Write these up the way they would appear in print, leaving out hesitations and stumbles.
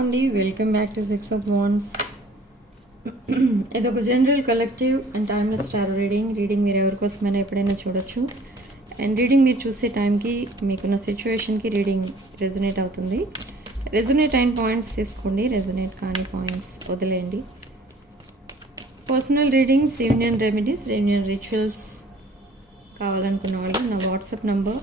అండి, welcome back to 6 of Wands. ఇదొక general collective and timeless tarot reading మీరు ఎవరికోసమైనా ఎప్పుడైనా చూడొచ్చు. అండ్ రీడింగ్ మీరు చూసే టైంకి మీకున్న సిచ్యువేషన్కి రీడింగ్ రెజొనేట్ అవుతుంది. రెజొనేట్ అయిన పాయింట్స్ తీసుకోండి, రెజొనేట్ కాని పాయింట్స్ వదిలేయండి. Personal readings, reunion remedies, reunion rituals కావాలనుకున్న వాళ్ళు నా వాట్సాప్ నంబర్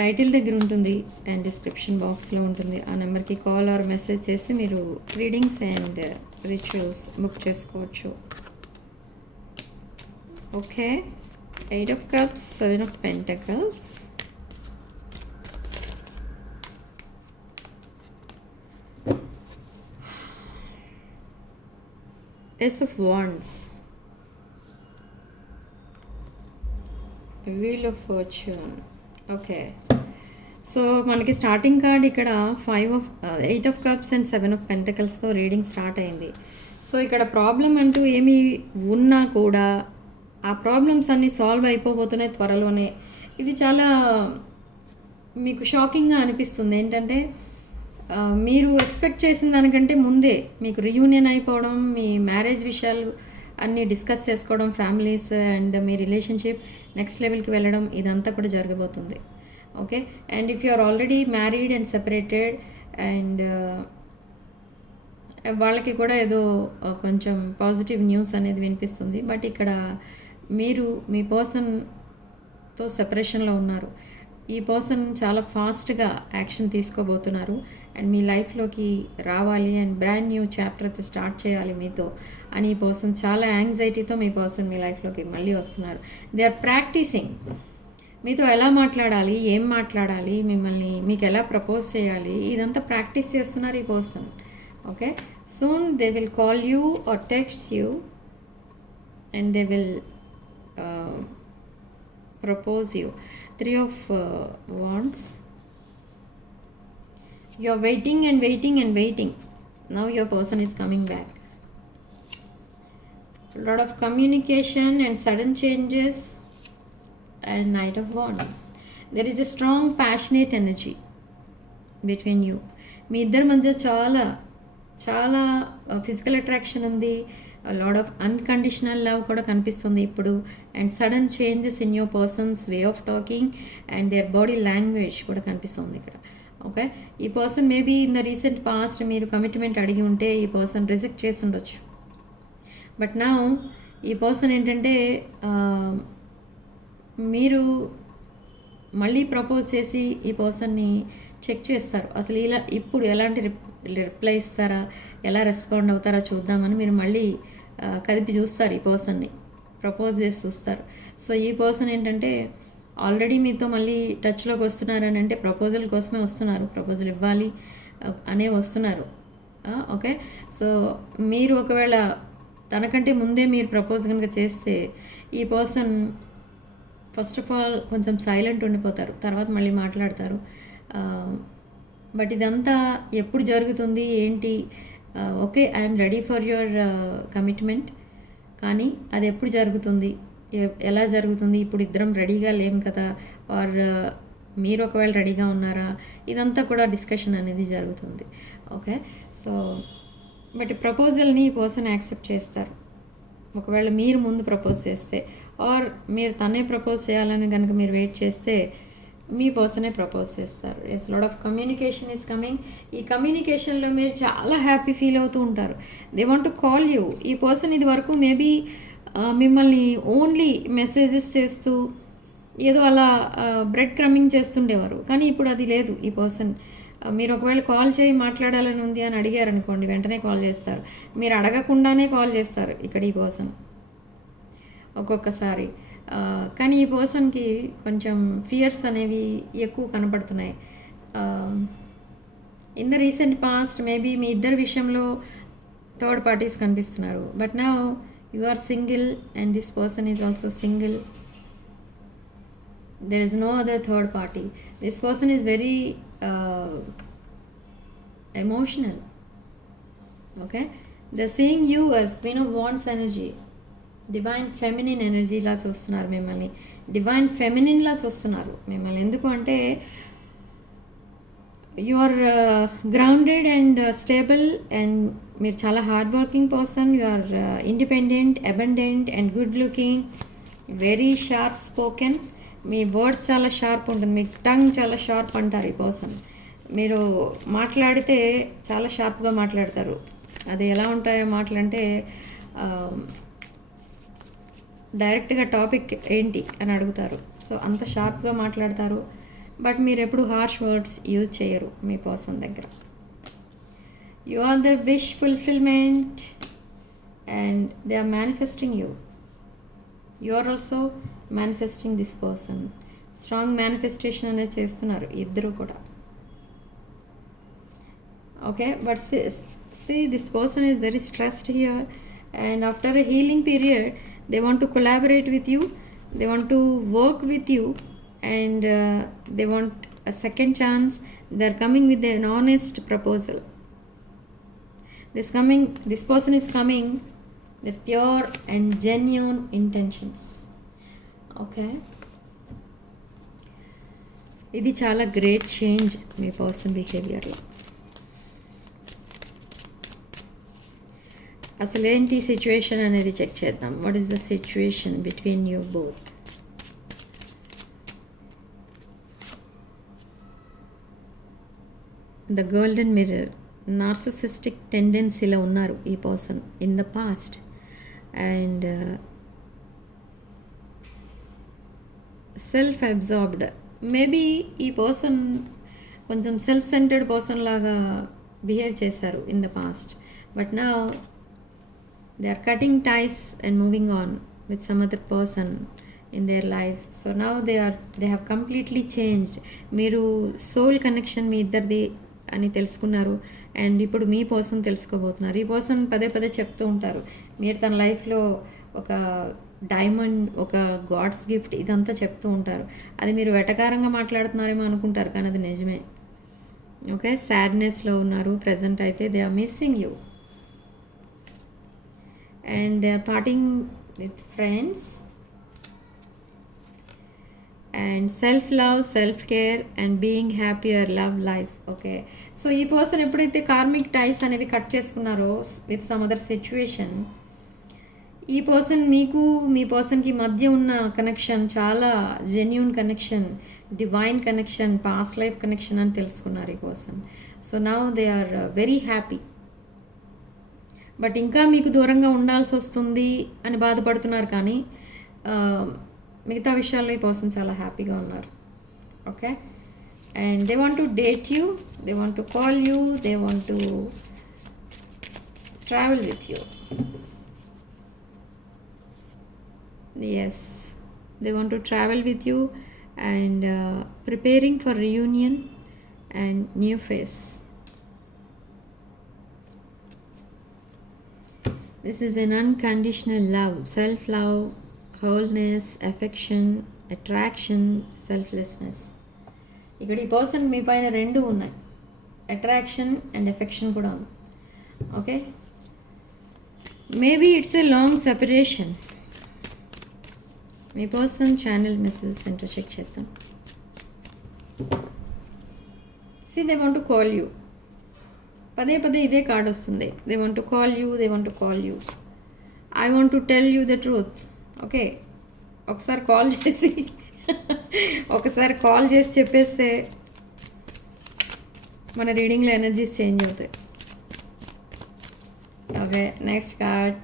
టైటిల్ దగ్గర ఉంటుంది అండ్ డిస్క్రిప్షన్ బాక్స్లో ఉంటుంది. ఆ నెంబర్కి కాల్ ఆర్ మెసేజ్ చేసి మీరు రీడింగ్స్ అండ్ రిచువల్స్ బుక్ చేసుకోవచ్చు. Okay, 8 of Cups, 7 of Pentacles, Ace of Wands, Wheel of Fortune. Okay, so మనకి స్టార్టింగ్ కార్డ్ ఇక్కడ 8 of Cups అండ్ 7 of Pentaclesతో రీడింగ్ స్టార్ట్ అయింది. సో ఇక్కడ ప్రాబ్లం అంటూ ఏమి ఉన్నా కూడా ఆ ప్రాబ్లమ్స్ అన్నీ సాల్వ్ అయిపోబోతున్నాయి త్వరలోనే. ఇది చాలా మీకు షాకింగ్గా అనిపిస్తుంది. ఏంటంటే మీరు ఎక్స్పెక్ట్ చేసిన దానికంటే ముందే మీకు రీయూనియన్ అయిపోవడం, మీ మ్యారేజ్ విషయాలు అన్నీ డిస్కస్ చేసుకోవడం, ఫ్యామిలీస్ అండ్ మీ రిలేషన్షిప్ నెక్స్ట్ లెవెల్కి వెళ్ళడం, ఇదంతా కూడా జరగబోతుంది. Okay, and if you are already married and separated and వాళ్ళకి కూడా ఏదో కొంచెం పాజిటివ్ న్యూస్ అనేది వినిపిస్తుంది. బట్ ఇక్కడ మీరు మీ పర్సన్తో సెపరేషన్లో ఉన్నారు. ఈ పర్సన్ చాలా ఫాస్ట్గా యాక్షన్ తీసుకోబోతున్నారు అండ్ మీ లైఫ్లోకి రావాలి అండ్ బ్రాండ్ న్యూ చాప్టర్ అయితే స్టార్ట్ చేయాలి మీతో అని ఈ పర్సన్ చాలా యాంగ్జైటీతో మీ పర్సన్ మీ లైఫ్లోకి మళ్ళీ వస్తున్నారు. దే ఆర్ ప్రాక్టీసింగ్ మీతో ఎలా మాట్లాడాలి, ఏం మాట్లాడాలి, మీకు ఎలా ప్రపోజ్ చేయాలి, ఇదంతా ప్రాక్టీస్ చేస్తున్నారు ఈ person. Okay, soon they will call you or text you and they will propose you. 3 of Wands. You are waiting and waiting and waiting. Now your person is coming back. A lot of communication and sudden changes and Knight of Wands. There is a strong passionate energy between you. మీ ఇద్దరి మధ్య చాలా చాలా physical attraction ఉంది. Lot of unconditional love కూడా కనిపిస్తుంది ఇప్పుడు. And sudden changes in your persons way of talking and their body language కూడా కనిపిస్తుంది ఇక్కడ. ఓకే, ఈ person maybe in the recent past మీరు కమిట్మెంట్ అడిగి ఉంటే ఈ పర్సన్ రిజెక్ట్ చేసి ఉండొచ్చు. బట్ నౌ ఈ పర్సన్ ఏంటంటే మీరు మళ్ళీ ప్రపోజ్ చేసి ఈ పర్సన్ని చెక్ చేస్తారు. అసలు ఇప్పుడు ఎలాంటి రిప్లై ఇస్తారా, ఎలా రెస్పాండ్ అవుతారా చూద్దామని మీరు మళ్ళీ కదిపి చూస్తారు. ఈ పర్సన్ని ప్రపోజ్ చేసి చూస్తారు. సో ఈ పర్సన్ ఏంటంటే ఆల్రెడీ మీతో మళ్ళీ టచ్లోకి వస్తున్నారని అంటే ప్రపోజల్ కోసమే వస్తున్నారు, ప్రపోజల్ ఇవ్వాలి అనే వస్తున్నారు. ఓకే, సో మీరు ఒకవేళ తనకంటే ముందే మీరు ప్రపోజ్ కనుక చేస్తే ఈ పర్సన్ ఫస్ట్ ఆఫ్ ఆల్ కొంచెం సైలెంట్ ఉండిపోతారు, తర్వాత మళ్ళీ మాట్లాడతారు. బట్ ఇదంతా ఎప్పుడు జరుగుతుంది ఏంటి? Okay, I'm ready for your commitment, కానీ అది ఎప్పుడు జరుగుతుంది, ఎలా జరుగుతుంది? ఇప్పుడు ఇద్దరం రెడీగా లేం కదా, ఆర్ మీరు ఒకవేళ రెడీగా ఉన్నారా? ఇదంతా కూడా డిస్కషన్ అనేది జరుగుతుంది. ఓకే, సో బట్ ప్రపోజల్ని ఈ పర్సన్ యాక్సెప్ట్ చేస్తారు ఒకవేళ మీరు ముందు ప్రపోజ్ చేస్తే, ఆర్ మీరు తనే ప్రపోజ్ చేయాలని కనుక మీరు వెయిట్ చేస్తే మీ పర్సనే ప్రపోజ్ చేస్తారు. Yes, lot of communication is coming. ఈ కమ్యూనికేషన్లో మీరు చాలా హ్యాపీ ఫీల్ అవుతూ ఉంటారు. They want to call you. ఈ పర్సన్ ఇది వరకు మేబీ మిమ్మల్ని ఓన్లీ మెసేజెస్ చేస్తూ ఏదో అలా బ్రెడ్ క్రమ్మింగ్ చేస్తుండేవారు, కానీ ఇప్పుడు అది లేదు. ఈ పర్సన్ మీరు ఒకవేళ కాల్ చేయి మాట్లాడాలని ఉంది అని అడిగారు అనుకోండి, వెంటనే కాల్ చేస్తారు. మీరు అడగకుండానే కాల్ చేస్తారు ఇక్కడ ఈ పర్సన్ ఒక్కొక్కసారి. కానీ ఈ పర్సన్కి కొంచెం ఫియర్స్ అనేవి ఎక్కువ కనపడుతున్నాయి. In the recent past maybe మీ ఇద్దరి విషయంలో థర్డ్ పార్టీస్ కనిపిస్తున్నారు. But now you are single and this person is also single. There is no other third party. This person is very emotional. Okay, they seeing you as queen of wands energy, divine feminine ఎనర్జీలా చూస్తున్నారు మిమ్మల్ని, divine ఫెమినిన్లా చూస్తున్నారు మిమ్మల్ని. ఎందుకు అంటే you are grounded and stable and మీరు చాలా hard working person. You are independent, abundant and good looking, very sharp spoken. Me words చాలా షార్ప్ ఉంటుంది, మీ టంగ్ చాలా షార్ప్ అంటారు ఈ పర్సన్. మీరు మాట్లాడితే చాలా షార్ప్గా మాట్లాడతారు. అది ఎలా ఉంటాయో మాటలంటే డైరెక్ట్గా టాపిక్ ఏంటి అని అడుగుతారు. సో అంత షార్ప్గా మాట్లాడతారు. బట్ మీరు ఎప్పుడు హార్ష్ వర్డ్స్ యూజ్ చేయరు మీ పర్సన్ దగ్గర. You are the wish fulfilment and they are manifesting you. You are also manifesting this person. Strong manifestation అనేది చేస్తున్నారు ఇద్దరు కూడా. Okay, but see this person is very stressed here, and after a healing period they want to collaborate with you, they want to work with you, and they want a second chance. They're coming with an honest proposal. This person is coming with pure and genuine intentions. Okay, ఇది చాలా great change మీ person బిహేవియర్లో. అసలు ఏంటి situation అనేది check చేద్దాం. What is the situation between you both? The golden mirror. Narcissistic టెండెన్సీలో ఉన్నారు ఈ person in the past, and self absorbed. Maybe ఈ పర్సన్ కొంచెం సెల్ఫ్ సెంటర్డ్ పర్సన్ లాగా బిహేవ్ చేశారు in the past, but now they are cutting ties and moving on with some other person in their life. So now they have completely changed. మీరు soul connection మీ ఇద్దరిది అని తెలుసుకున్నారు, and ఇప్పుడు మీ person తెలుసుకోబోతున్నారు. ఈ person పదే పదే చెప్తూ ఉంటారు మీరు తన లైఫ్లో ఒక డైమండ్, ఒక గాడ్స్ గిఫ్ట్, ఇదంతా చెప్తూ ఉంటారు. అది మీరు వెటకారంగా మాట్లాడుతున్నారేమో అనుకుంటారు, కానీ అది నిజమే. ఓకే, సాడ్నెస్లో ఉన్నారు ప్రజెంట్ అయితే. They are missing you and they are parting with friends, and self love, self care and being happier, love life. Okay, so ఈ పర్సన్ ఎప్పుడైతే కార్మిక్ టైస్ అనేవి కట్ చేసుకున్నారో విత్ సమ్ అదర్ సిచ్యువేషన్, ఈ person మీకు మీ పర్సన్కి మధ్య ఉన్న కనెక్షన్ చాలా genuine connection, divine connection, past life connection అని తెలుసుకున్నారు ఈ person. So now they are very happy. But ఇంకా మీకు దూరంగా ఉండాల్సి వస్తుంది అని బాధపడుతున్నారు, కానీ మిగతా విషయాల్లో ఈ పర్సన్ చాలా హ్యాపీగా ఉన్నారు. Okay, and they want to date you, they want to call you, they want to travel with you. Yes, they want to travel with you and preparing for reunion and new face. This is an unconditional love, self-love, wholeness, affection, attraction, selflessness. ఇక్కడ ఈ person మీ పైన రెండు ఉన్నాయి, attraction and affection కూడా ఉంది. Okay, maybe it's a long separation. Me person channel messages ఏంటో check చేద్దాం. See, they want to call you. పదే పదే ఇదే కార్డ్ వస్తుంది. They want to call you, they want to call you. I want to tell you the truth. Okay, ఒకసారి call చేసి చెప్పేస్తే మన రీడింగ్లో ఎనర్జీస్ చేంజ్ అవుతాయి. Okay, next card.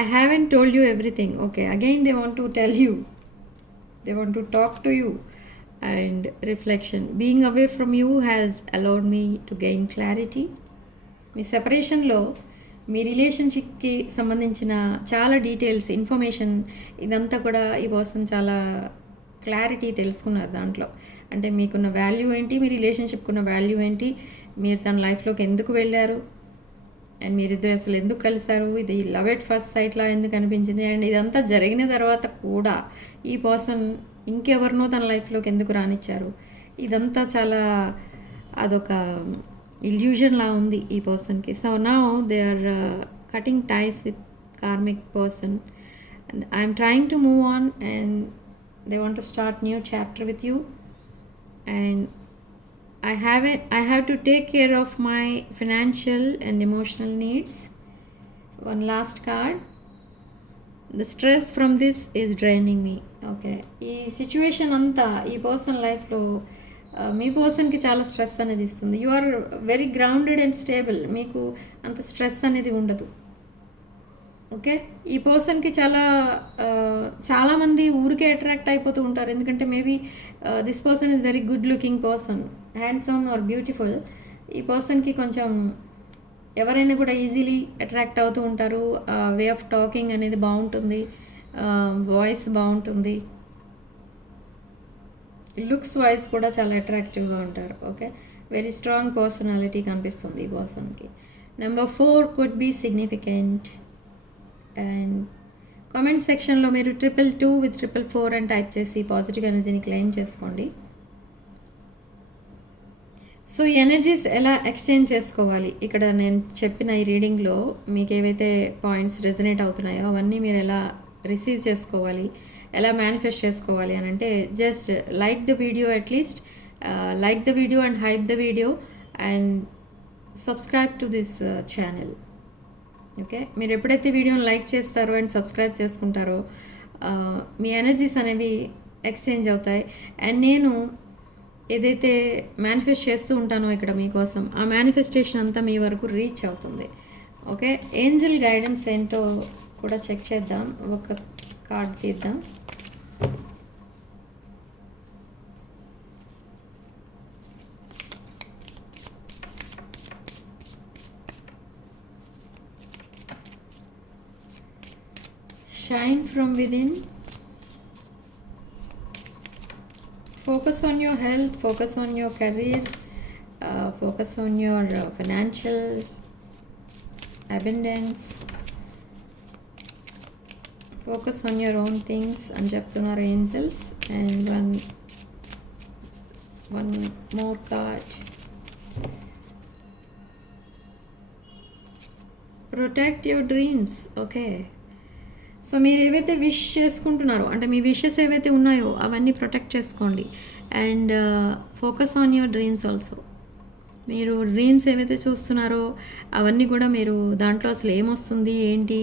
I haven't told you everything. Okay, again they want to tell you, they want to talk to you. And reflection. Being away from you has allowed me to gain clarity. మీ సెపరేషన్లో మీ రిలేషన్షిప్కి సంబంధించిన చాలా details, information, ఇదంతా కూడా ఈ person చాలా clarity తెలుసుకున్నారు దాంట్లో. అంటే మీకున్న వాల్యూ ఏంటి, మీ రిలేషన్షిప్కి ఉన్న వాల్యూ ఏంటి, మీరు తన లైఫ్లోకి ఎందుకు వెళ్ళారు, అండ్ మీరిద్దరు అసలు ఎందుకు కలిశారు, ఇది లవ్ ఎట్ ఫస్ట్ సైట్లా ఎందుకు అనిపించింది, అండ్ ఇదంతా జరిగిన తర్వాత కూడా ఈ పర్సన్ ఇంకెవరినో తన లైఫ్లోకి ఎందుకు రానిచ్చారు, ఇదంతా చాలా అదొక ఇల్యూజన్లా ఉంది ఈ పర్సన్కి. So now they are cutting ties with karmic person. I'm trying to move on and they want to start new chapter with you. And I have to take care of my financial and emotional needs. One last card. The stress from this is draining me. Okay, ఈ situation అంతా ఈ person లైఫ్లో మీ పర్సన్కి చాలా stress అనేది ఇస్తుంది. You are very grounded and stable, మీకు అంత స్ట్రెస్ అనేది ఉండదు. ఓకే, ఈ పర్సన్కి చాలామంది ఊరికే అట్రాక్ట్ అయిపోతూ ఉంటారు. ఎందుకంటే maybe this person is very good looking person, handsome or beautiful. ఈ పర్సన్కి కొంచెం ఎవరైనా కూడా ఈజీలీ అట్రాక్ట్ అవుతూ ఉంటారు. వే ఆఫ్ టాకింగ్ అనేది బాగుంటుంది, వాయిస్ బాగుంటుంది, లుక్స్ వైజ్ కూడా చాలా అట్రాక్టివ్గా ఉంటారు. ఓకే, వెరీ స్ట్రాంగ్ పర్సనాలిటీ కనిపిస్తుంది ఈ పర్సన్కి. Number 4 could be significant. And comment సెక్షన్లో మీరు 222 with 444 అని టైప్ చేసి పాజిటివ్ ఎనర్జీని క్లెయిమ్ చేసుకోండి. సో ఈ ఎనర్జీస్ ఎలా ఎక్స్చేంజ్ చేసుకోవాలి, ఇక్కడ నేను చెప్పిన ఈ రీడింగ్లో మీకు ఏవైతే పాయింట్స్ రెజనేట్ అవుతున్నాయో అవన్నీ మీరు ఎలా రిసీవ్ చేసుకోవాలి, ఎలా మేనిఫెస్ట్ చేసుకోవాలి అని అంటే, just like the video, at least like the video and hype the video and subscribe to this channel. Okay, మీరు ఎప్పుడైతే వీడియోని లైక్ చేస్తారో అండ్ సబ్స్క్రైబ్ చేసుకుంటారో మీ ఎనర్జీస్ అనేవి ఎక్స్చేంజ్ అవుతాయి. అండ్ నేను ఏదైతే మేనిఫెస్ట్ చేస్తూ ఉంటానో ఇక్కడ మీకోసం, ఆ మేనిఫెస్టేషన్ అంతా మీ వరకు రీచ్ అవుతుంది. ఓకే, ఏంజల్ గైడెన్స్ ఏంటో కూడా చెక్ చేద్దాం. ఒక కార్డ్ తీద్దాం. Shine from within. Focus on your health, focus on your career, focus on your financial abundance, focus on your own things అని చెప్తున్నారు angels. And one more card. Protect your dreams. Okay, so మీరు ఏవైతే wish చేసుకుంటున్నారో, అంటే మీ wishes ఏవైతే ఉన్నాయో అవన్నీ protect చేసుకోండి. And focus on your dreams also. మీరు డ్రీమ్స్ ఏవైతే చూస్తున్నారో అవన్నీ కూడా మీరు దాంట్లో అసలు ఏమొస్తుంది, ఏంటి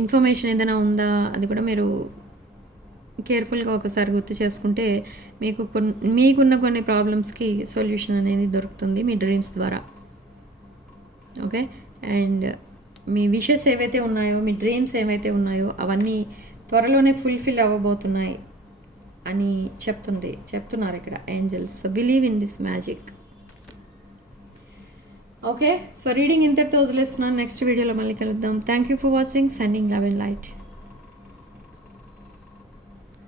ఇన్ఫర్మేషన్ ఏదైనా ఉందా, అది కూడా మీరు కేర్ఫుల్గా ఒకసారి గుర్తు చేసుకుంటే మీకున్న కొన్ని ప్రాబ్లమ్స్కి సొల్యూషన్ అనేది దొరుకుతుంది మీ డ్రీమ్స్ ద్వారా. ఓకే, అండ్ మీ విషెస్ ఏవైతే ఉన్నాయో, మీ డ్రీమ్స్ ఏవైతే ఉన్నాయో అవన్నీ త్వరలోనే ఫుల్ఫిల్ అవ్వబోతున్నాయి అని చెప్తున్నారు ఇక్కడ angels. So believe in this magic. Okay, so reading ఇంతటితో వదిలేస్తున్నాను. నెక్స్ట్ వీడియోలో మళ్ళీ కలుద్దాం. Thank you for watching. Sending love and light.